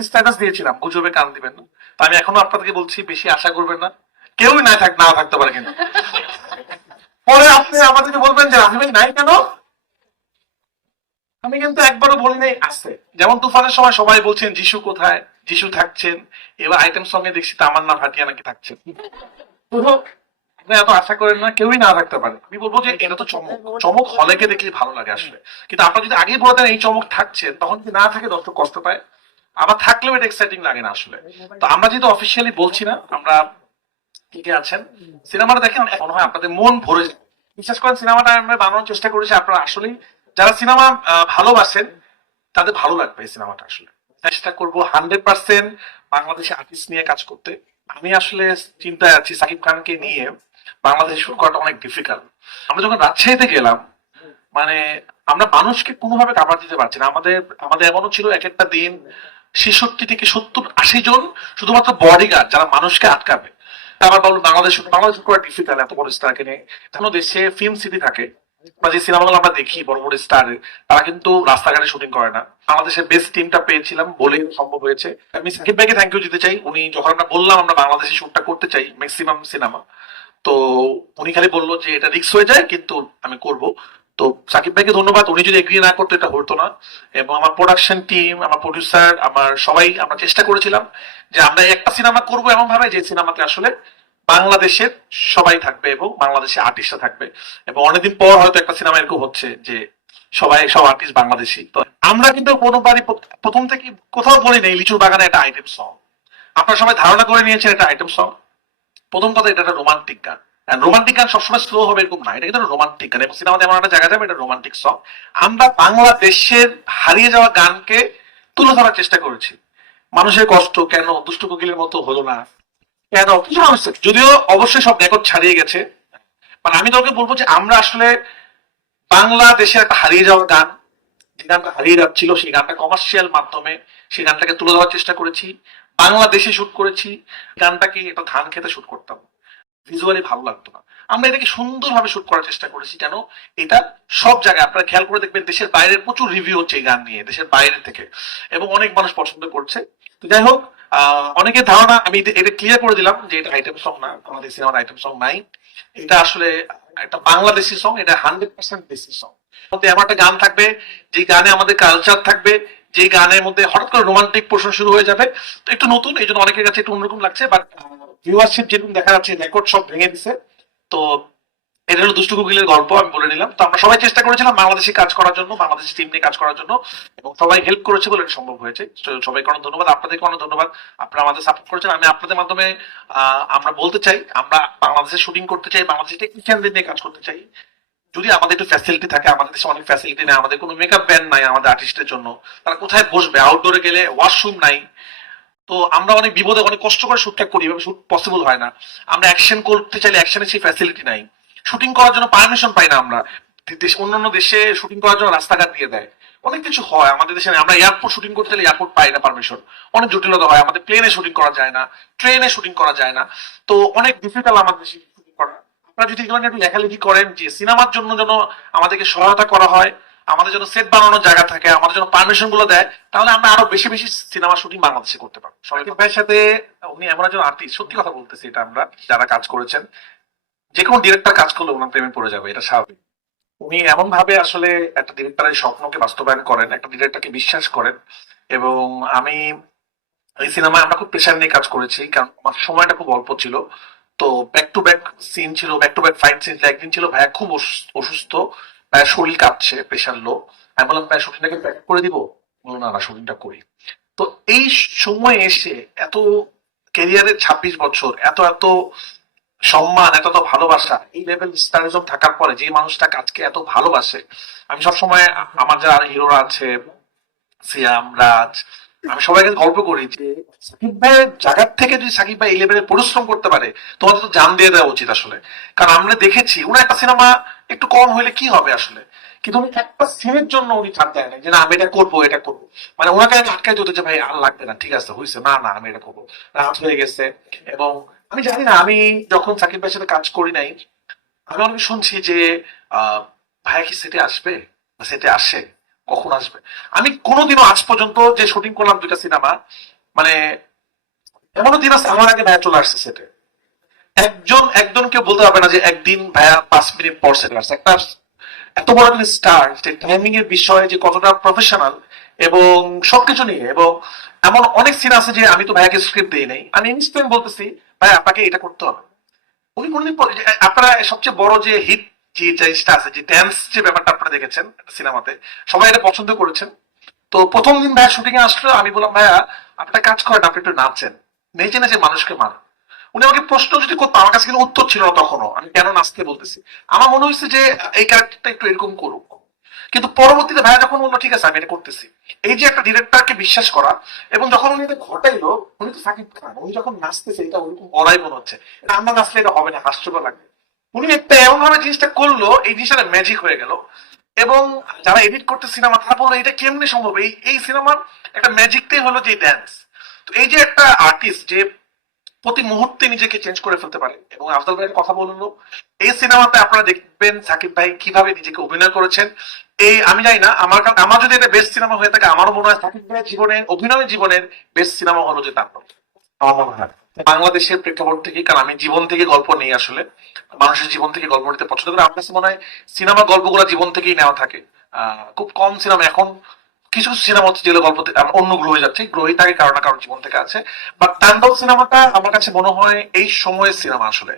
Status দিয়েছিলাম গুজবে কান দিবেন না। আমি এখনও আপনাদেরকে বলছি, বেশি আশা করবেন না। কেউই নাই থাক না থাকতে পারে কিন্তু। পরে আপনি আমাদেরকে বলবেন যে রাহি নাই কেন? আমি কিন্তু একবারও বলি নাই, আছে। যেমন তুফানের সময় সবাই বলছেন, যিশু কোথায়? যিশু থাকছেন? এবার আইটেম সঙ্গে দেখছি তামান্না ভাটিয়া নাকি থাকছেন। আপনি এত আশা করেন না, কেউই না থাকতে পারে। আমি বলব যে, এটা তো চমক। চমক হলেকে দেখলে ভালো লাগে আসলে। কিন্তু আপনারা যদি আগেই বলে দেন এই চমক থাকছে তখন যদি না থাকে দর্শক কষ্ট পায়? আবার থাকলেও এটা এক্সাইটিং লাগে না আসলে। তো আমরা যেহেতু অফিসিয়ালি বলছি না, আমরা কি কে আছেন? সিনেমাটা দেখেন মনে হয় আপনাদের মন ভরে যায়। বিশেষ করে সিনেমাটা আমরা বানানোর চেষ্টা করেছি, আপনারা আসলেই যারা সিনেমা ভালোবাসেন, তাদের ভালো লাগবে এই সিনেমাটা আসলে। চেষ্টা করব হান্ড্রেড পার্সেন্ট বাংলাদেশে আর্টিস্ট নিয়ে কাজ করতে। আমি আসলে চিন্তায় আছি, সাকিব খানকে নিয়ে বাংলাদেশে শুট করাটা অনেক ডিফিকাল্ট আমরা যখন রাজশাহীতে গেলাম মানে আমরা মানুষকে কোনোভাবে কাবার দিতে পারছি না। আমাদের আমাদের এমনও ছিল এক একটা দিন ছেষট্টি থেকে সত্তর আশি জন শুধুমাত্র বডিগার্ড যারা মানুষকে আটকাবে। বাংলাদেশ বাংলাদেশ এত বড় স্টারকে নিয়ে। দেশে ফিল্ম সিটি থাকে, বা যে সিনেমাগুলো আমরা দেখি, বড় বড় স্টার তারা কিন্তু রাস্তাঘাটে শুটিং করে না। বাংলাদেশের বেস্ট টিমটা পেয়েছিলাম বলে সম্ভব হয়েছে। আমি সাকিব ভাইকে থ্যাংক ইউ দিতে চাই। উনি যখন আমরা বললাম আমরা বাংলাদেশে শুটটা করতে চাই ম্যাক্সিমাম সিনেমা তো উনি খালি বলল যে এটা রিক্স হয়ে যায়, কিন্তু আমি করব। তো সাকিব ভাইকে ধন্যবাদ। উনি যদি এগ্রি না করতো, এটা হতো না। এবং আমার প্রোডাকশন টিম আমার প্রডিউসার আমার সবাই, আমরা চেষ্টা করেছিলাম যে আমরা একটা সিনেমা করব এমন ভাবে যে সিনেমাতে আসলে বাংলাদেশের সবাই থাকবে এবং বাংলাদেশে আর্টিস্টরা থাকবে। এবং অনেকদিন পর হয়তো একটা সিনেমা এরকম হচ্ছে যে সবাই, সব আর্টিস্ট বাংলাদেশি। তো আমরা কিন্তু কোনোবারই প্র- প্রথম থেকে কোথাও বলি নেই, লিচুর বাগানে একটা আইটেম সং আপনারা সবাই ধারণা করে নিয়েছেন এটা আইটেম সং প্রথম কথা, এটা একটা রোমান্টিক গান। রোমান্টিক গান সবসময় স্লো হবে এরকম না। এটা কিন্তু রোমান্টিক গান। এবং সিনেমাতে এমন একটা জায়গা যাবে এটা রোমান্টিক সং আমরা বাংলাদেশের হারিয়ে যাওয়া গানকে তুলে ধরার চেষ্টা করেছি। মানুষের কষ্ট, কেন? দুষ্ট কোকিলের মতো হলো না। কেন? কিছু মানুষের যদিও অবশ্যই সব রেকর্ড ছাড়িয়ে গেছে। মানে আমি তোকে বলব যে আমরা আসলে বাংলাদেশের একটা হারিয়ে যাওয়া গান, যে গানটা হারিয়ে যাচ্ছিল, সেই গানটা কমার্শিয়াল মাধ্যমে সেই গানটাকে তুলে ধরার চেষ্টা করেছি। বাংলাদেশে শুট করেছি। গানটাকে একটা ধান খেতে শুট করতাম। ভিজুয়ালি ভালো লাগতো না। আমরা এটাকে সুন্দরভাবে শুট করার চেষ্টা করেছি কেন? এটা সব জায়গায় আপনারা খেয়াল করে দেখবেন দেশের বাইরের প্রচুর রিভিউ হচ্ছে এই গান নিয়ে, দেশের বাইরে থেকে। এবং অনেক মানুষ পছন্দ করছে। তো যাই হোক অনেকের ধারণা, আমি এটা- ক্লিয়ার করে দিলাম যে এটা আইটেম সং না আমাদের সিনেমার আইটেম সং নাই। এটা আসলে একটা বাংলাদেশি সং এটা হান্ড্রেড পার্সেন্ট দেশি সং এমন একটা গান থাকবে, যে গানে আমাদের কালচার থাকবে, যে গানের মধ্যে হঠাৎ করে রোমান্টিক পোর্শন শুরু হয়ে যাবে। তো একটু নতুন, এই জন্য অনেকের কাছে একটু অন্যরকম লাগছে বাট ভিউয়ারশিপ যেরকম দেখা যাচ্ছে রেকর্ড সব ভেঙে দিছে। তো এটা হলো দুষ্টু কোকিলের গল্প, আমি বলে নিলাম। তো আমরা সবাই চেষ্টা করেছিলাম বাংলাদেশে কাজ করার জন্য, বাংলাদেশি টিম নিয়ে কাজ করার জন্য, এবং সবাই হেল্প করেছে বলে এটা সম্ভব হয়েছে। সবাইকে অনেক ধন্যবাদ, আপনাদেরকে অনেক ধন্যবাদ, আপনারা আমাদের সাপোর্ট করেছেন। আমি আপনাদের মাধ্যমে আমরা বলতে চাই, আমরা বাংলাদেশে শুটিং করতে চাই, বাংলাদেশি টেকনিশিয়ানদের নিয়ে কাজ করতে চাই, যদি আমাদের একটু ফ্যাসিলিটি থাকে, আমাদের দেশে অনেক ফ্যাসিলিটি নেই, আমাদের কোনো মেকআপ ব্যান্ড নাই আমাদের আর্টিস্টের জন্য, তারা কোথায় বসবে? আউটডোরে গেলে ওয়াশরুম নাই তো আমরা অনেক বিপদে অনেক কষ্ট করে শুটটা করি, এভাবে শুট পসিবল হয় না। আমরা অ্যাকশন করতে চাইলে অ্যাকশনের সেই ফ্যাসিলিটি নাই। শুটিং করার জন্য পারমিশন পাই না আমরা। দেশ অন্যান্য দেশে শুটিং করার জন্য রাস্তাঘাট দিয়ে দেয়। অনেক কিছু হয়, আমাদের দেশে আমরা এয়ারপোর্ট শুটিং করতে গেলে এয়ারপোর্ট পাই না পারমিশন অনেক জটিলতা হয়, আমাদের প্লেনে শুটিং করা যায় না ট্রেনে শুটিং করা যায় না। তো অনেক ডিফিকাল্ট আমাদের দেশে শুটিং করা। আপনারা যদি একটু লেখালেখি করেন যে সিনেমার জন্য যেন আমাদেরকে সহায়তা করা হয় আমাদের জন্য সেট বানানোর জায়গা থাকে আমাদের জন্য পারমিশনগুলো দেয় তাহলে আমরা আরও বেশি বেশি সিনেমা শুটিং বাংলাদেশে করতে পারব। সবাই ভাইয়ের সাথে উনি এমন একজন আর্টিস্ট সত্যি কথা বলতেছি এটা আমরা যারা কাজ করেছেন। যে কোনো ডিরেক্টর কাজ করলে ওনার প্রেমে পড়ে যাবে এটা স্বাভাবিক। উনি এমন ভাবে আসলে একটা ডিরেক্টরের স্বপ্নকে বাস্তবায়ন করেন একটা ডিরেক্টরকে বিশ্বাস করেন এবং আমি এই সিনেমায় আমরা খুব প্রেশার নিয়ে কাজ করেছি কারণ আমার সময়টা খুব অল্প ছিল। তো ব্যাক টু ব্যাক সিন ছিল back to back fight scene একদিন ছিল ভাইয়া খুব অসু- অসুস্থ। ভাইয়া শরীর কাঁপছে প্রেশার লো আমি বললাম ভাই শুটিংটাকে ব্যাক করে দিব? বলল, না না শুটিংটা করি। তো এই সময় এসে এত ক্যারিয়ারের ছাব্বিশ বছর, এত এত সম্মান, এত এত ভালোবাসা, এই লেভেল স্টারিজম থাকার পরে যে মানুষটা কাজকে এত ভালোবাসে, আমি সবসময় আমার যারা হিরোরা আছে, সিয়াম, রাজ, আমি সবাইকে গল্প করি যে, সাকিব ভাইয়ের জায়গার থেকে যদি সাকিব ভাই এই লেভেলে পরিশ্রম করতে পারে, তোমাদের তো জান দিয়ে দেওয়া উচিত আসলে। কারণ আমরা দেখেছি উনি একটা সিনেমা একটু কম হইলে কি হবে আসলে? কিন্তু উনি একটা সিনের জন্য উনি ছাড় দেয় না যে, না, আমি এটা করব এটা করব। মানে ওনাকে আমি আটকাই দিতে যে ভাই, আর লাগবে না, ঠিক আছে হয়েছে না না, আমি এটা করব। রাত হয়ে গেছে এবং আমি জানি না, আমি যখন সাকিব ভাইয়ের সাথে কাজ করি নাই, আমি অনেক শুনছি যে ভাইয়া কি সেটে আসবে? সেটে আসে। কখন আসবে? আমি কোনোদিনও আজ পর্যন্ত যে শুটিং করলাম দুইটা সিনেমা মানে এমনও দিন আছে, আমার আগে ভাইয়া চলে আসছে সেটে একজন একজন কেউ বলতে পারবে না যে একদিন ভাইয়া পাঁচ মিনিট পর সেটে একটা এত বড় একটা স্টার যে টাইমিং এর বিষয়ে যে কতটা প্রফেশনাল এবং সবকিছু নিয়ে, এবং এমন অনেক সিন আছে যে আমি তো ভাইয়াকে স্ক্রিপ্ট দিই নাই। আমি ইনস্ট্যান্ট বলতেছি ভাই আপনাকে এটা করতে হবে। উনি কোনদিন আপনারা সবচেয়ে বড় যে হিট যে জিনিসটা আছে, যে ড্যান্স যে ব্যাপারটা আপনারা দেখেছেন সিনেমাতে, সবাই এটা পছন্দ করেছেন। তো প্রথম দিন ভাইয়া শুটিং এ আসলো, আমি বললাম, ভাইয়া, আপনার কাজ করেন, আপনি একটু নাচেন। নেচে নেচে মানুষকে মান উনি আমাকে প্রশ্ন যদি করতো, আমার কাছে কিন্তু উত্তর ছিল না তখনও। আমি কেন নাচতে বলতেছি? আমার মনে হয়েছে যে, এই ক্যারেক্টারটা একটু এরকম করুক। কিন্তু পরবর্তীতে ভাইয়া যখন বলল, ঠিক আছে, আমি এটা করতেছি। এই যে একটা ডিরেক্টরকে বিশ্বাস করা, এবং যখন উনি এটা ঘটাইলো, উনি তো সাকিব খান, উনি যখন নাচতেছে, এটা ওরকম বলাই মনে হচ্ছে। এটা আমরা নাচলে এটা হবে না, হাস্যকর লাগবে। উনি একটা এমন ভাবে জিনিসটা করল, এই জিনিসটা ম্যাজিক হয়ে গেল। এবং যারা এডিট করতে সিনেমা তারা বলল, এটা কেমনি সম্ভব? এই এই সিনেমার একটা ম্যাজিকটাই হলো যে ড্যান্স তো এই যে একটা আর্টিস্ট যে প্রতি মুহূর্তে নিজেকে চেঞ্জ করে ফেলতে পারে। এবং আফজাল ভাইয়ের কথা বলল এই সিনেমাতে আপনারা দেখবেন সাকিব ভাই কীভাবে নিজেকে অভিনয় করেছেন। এই আমি জানি না, আমার আমার যদি এটা বেস্ট সিনেমা হয়ে থাকে, আমারও মনে হয় সাকিব ভাইয়ের জীবনের অভিনয় জীবনের বেস্ট সিনেমা হলো যে তাণ্ডব আমার মনে হয়। বাংলাদেশের প্রেক্ষাপট থেকে কারণ আমি জীবন থেকে গল্প নেই আসলে। মানুষের জীবন থেকে গল্প নিতে পছন্দ করি। কাছে মনে হয় সিনেমা গল্পগুলো জীবন থেকেই নেওয়া থাকে। খুব কম সিনেমা এখন কিছু সিনেমা হচ্ছে যেগুলো গল্প অন্য গ্রহে যাচ্ছে গ্রহী থাকে কারও না কারও জীবন থেকে আছে। বাট তাণ্ডব সিনেমাটা আমার কাছে মনে হয় এই সময়ের সিনেমা আসলে।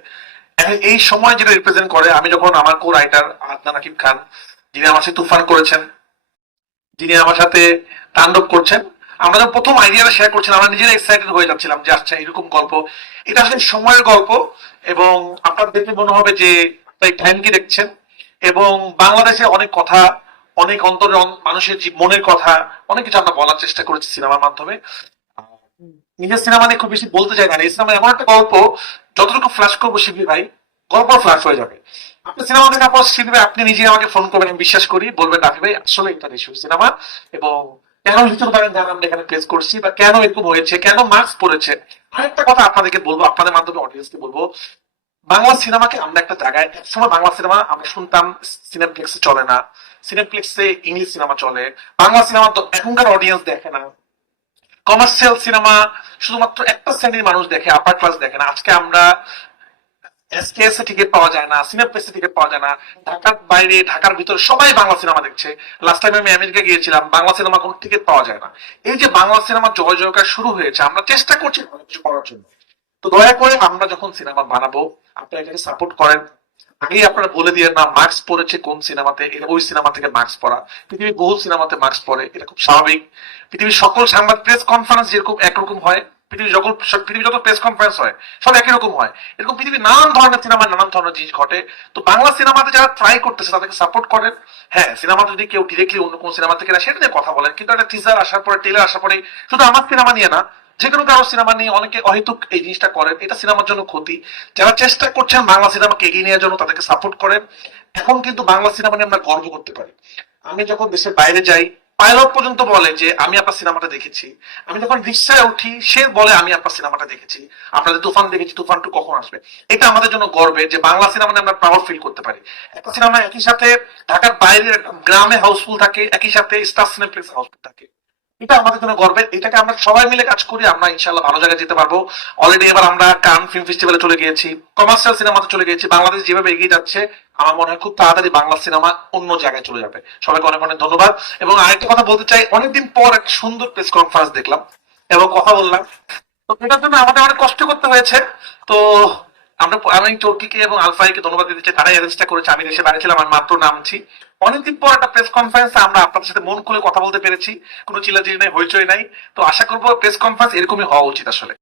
এই সময় যেটা রিপ্রেজেন্ট করে, আমি যখন আমার কো রাইটার আদনান আকিব খান, যিনি আমার সাথে তুফান করেছেন, যিনি আমার সাথে তাণ্ডব করছেন, আমরা যখন প্রথম আইডিয়াটা শেয়ার করছিলাম, আমরা নিজেরা এক্সাইটেড হয়ে যাচ্ছিলাম যে আচ্ছা এরকম গল্প। এটা আসলে সময়ের গল্প এবং আপনার দেখে মনে হবে যে টাইমকে দেখছেন এবং বাংলাদেশে অনেক কথা অনেক অন্তরে অন- মানুষের মনের কথা, অনেক কিছু আমরা বলার চেষ্টা করেছি সিনেমার মাধ্যমে। নিজের সিনেমা নিয়ে খুব বেশি বলতে চাই না, এই সিনেমা এমন একটা গল্প, যতটুকু ফ্ল্যাশ করব শিবলি ভাই গল্প ফ্ল্যাশ হয়ে যাবে। আপনি সিনেমা দেখার পর ভাই, আপনি নিজে আমাকে ফোন করবেন, আমি বিশ্বাস করি, বলবেন, রাফি ভাই, আসলে এটা ইস্যু সিনেমা এবং কেন হিসেবে ধরেন যারা আমরা এখানে প্লেস করছি বা কেন এরকম হয়েছে, কেন মার্কস পড়েছে আরেকটা কথা আপনাদেরকে বলব, আপনাদের মাধ্যমে অডিয়েন্সকে বলব, বাংলা সিনেমাকে আমরা একটা জায়গায় একসময় বাংলা সিনেমা আমরা শুনতাম সিনেপ্লেক্সে চলে না। সিনেপ্লেক্সে ইংলিশ সিনেমা চলে, বাংলা সিনেমা তো এখনকার অডিয়েন্স দেখে না। কমার্শিয়াল সিনেমা শুধুমাত্র একটা শ্রেণির মানুষ দেখে আপার ক্লাস দেখে না। আজকে আমরা এসকেএস টিকিট পাওয়া যায় না সিনেপ্লেক্সে টিকিট পাওয়া যায় না। ঢাকার বাইরে, ঢাকার ভিতরে সবাই বাংলা সিনেমা দেখছে। লাস্ট টাইম আমি আমেরিকা গিয়েছিলাম, বাংলা সিনেমা কোনো টিকিট পাওয়া যায় না। এই যে বাংলা সিনেমা জয় জয়কার শুরু হয়েছে, আমরা চেষ্টা করছি কিছু করার জন্য। তো দয়া করে আমরা যখন সিনেমা বানাবো, আপনারা এটাকে সাপোর্ট করেন। আগেই আপনারা বলে দিয়ে না মার্কস পড়েছে কোন সিনেমাতে, এটা ওই সিনেমা থেকে মার্কস পড়া পৃথিবীর বহু সিনেমাতে মার্কস পড়ে এটা খুব স্বাভাবিক। পৃথিবীর সকল সাংবাদ প্রেস কনফারেন্স যেরকম একরকম হয় যখন পৃথিবীর যত প্রেস কনফারেন্স হয়, সব একই রকম হয়। এরকম পৃথিবীর নানান ধরনের সিনেমা নানান ধরনের জিনিস ঘটে। তো বাংলা সিনেমাতে যারা ট্রাই করতেছে, তাদেরকে সাপোর্ট করেন। হ্যাঁ সিনেমা যদি কেউ ডিরেক্টলি অন্য কোন সিনেমা থেকে সেটা নিয়ে কথা বলেন। কিন্তু একটা টিজার আসার পরে টেলার আসার পরে, শুধু আমার সিনেমা নিয়ে না যে কোনো কারও সিনেমা নিয়ে অনেকে অহেতুক এই জিনিসটা করেন, এটা সিনেমার জন্য ক্ষতি। যারা চেষ্টা করছেন বাংলা সিনেমাকে এগিয়ে নেওয়ার জন্য তাদেরকে সাপোর্ট করেন, এখন কিন্তু বাংলা সিনেমা নিয়ে আমরা গর্ব করতে পারি। আমি যখন দেশের বাইরে যাই, পাইলট পর্যন্ত বলে যে, আমি আপনার সিনেমাটা দেখেছি। আমি যখন রিক্সায় উঠি, সে বলে, আমি আপনার সিনেমাটা দেখেছি। আপনাদের তুফান দেখেছি, তুফান টু কখন আসবে? এটা আমাদের জন্য গর্বের যে, বাংলা সিনেমা আমরা প্রাউড ফিল করতে পারি। একটা সিনেমা একই সাথে ঢাকার বাইরে গ্রামে হাউসফুল থাকে, একই সাথে স্টার সিনেপ্লেক্স হাউসফুল থাকে। এটা আমাদের জন্য গর্বের, এটাকে আমরা সবাই মিলে কাজ করি, আমরা ইনশাল্লাহ ভালো জায়গায় যেতে পারব। অলরেডি এবার আমরা কান ফিল্ম ফেস্টিভ্যালে চলে গিয়েছি কমার্শিয়াল সিনেমাতে চলে গিয়েছি, বাংলাদেশ যেভাবে এগিয়ে যাচ্ছে, আমার মনে হয় খুব তাড়াতাড়ি বাংলা সিনেমা অন্য জায়গায় চলে যাবে। সবাইকে অনেক অনেক ধন্যবাদ। এবং আরেকটা কথা বলতে চাই, অনেকদিন পর এক সুন্দর প্রেস কনফারেন্স দেখলাম, এবং কথা বললাম। তো এটার জন্য আমাদের অনেক কষ্ট করতে হয়েছে। তো আমরা আমি চৌকিকে এবং আলফাইকে ধন্যবাদ দিতে চাই, তারাই অ্যারেঞ্জটা করেছে, আমি দেশে বাইরে ছিলাম, আমি মাত্র নামছি। অনেকদিন পর একটা প্রেস কনফারেন্সে আমরা আপনাদের সাথে মন খুলে কথা বলতে পেরেছি। কোনো চিল্লাচিল্লি নাই, হইচই নাই। তো আশা করব প্রেস কনফারেন্স এরকমই হওয়া উচিত আসলে।